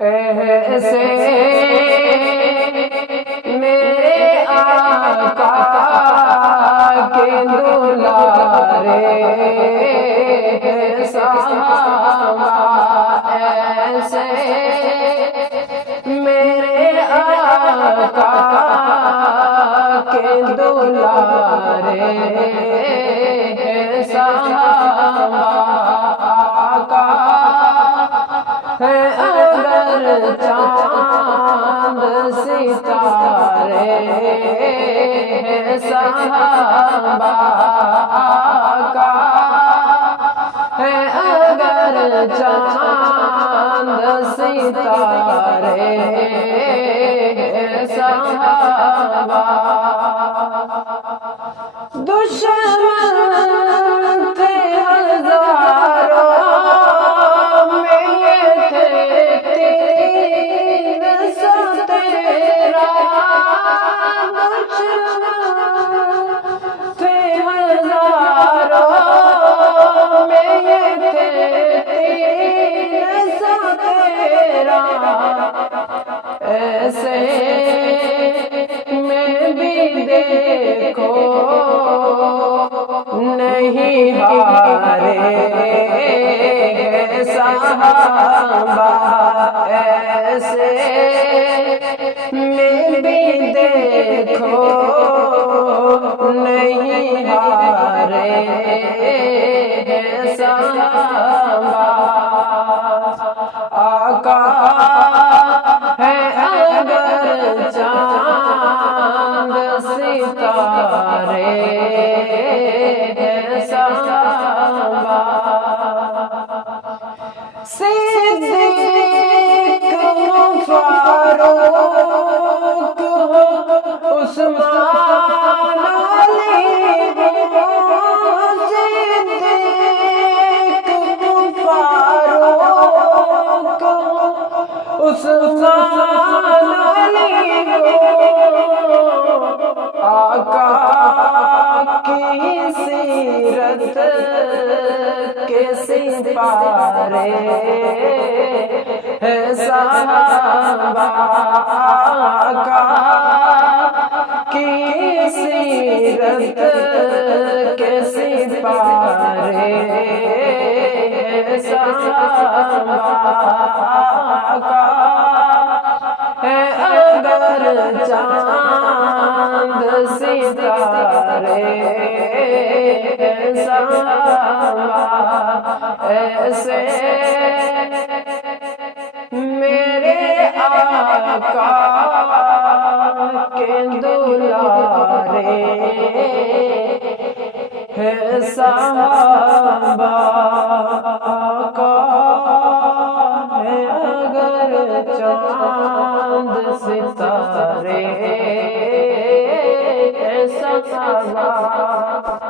ایسے میرے آقا کے دلارے صحابہ، ایسے میرے آقا کے دلارے صحابہ، آقا ہے اگر چاند ستارے صحابہ، آقا ہے اگر چاند ستارے صحابہ، دشمن تھے ہزاروں میں یہ تھے تین سو تیرہ، دشمن تھے ہزاروں میں یہ تھے تین سو تیرہ، ایسے میں بھی دیکھو نہیں ہارے صحابہ، ایسے میں بھی دیکھو نہیں ہارے صحابہ، آقا ہے اگر چاند ستارے صحابہ، صدیق فاروق عثمان علی، صدیق فاروق عثمان علی، آقا کی سیرت کے سپارے ہے صحابہ، آقا کی سیرت کے سپارے ہے صحابہ، آقا ہے اگر چاند ستارے صحابہ، ایسے میرے آقا کے دلارے ہے صحابہ، آقا ہے اگر چاند ستارے صحابہ۔